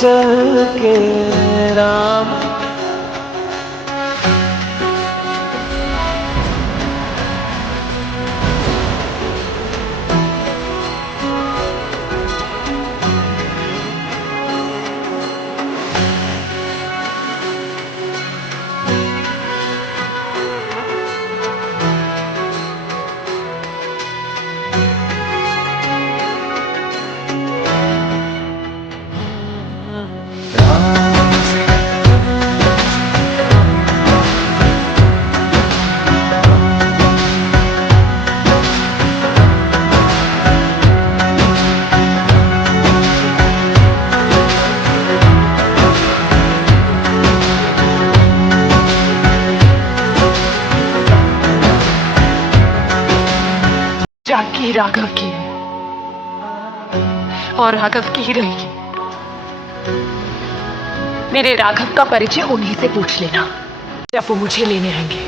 चल के राम। जानकी राघव की है और राघव की ही रहेगी। मेरे राघव का परिचय उन्हीं से पूछ लेना जब वो मुझे लेने आएंगे।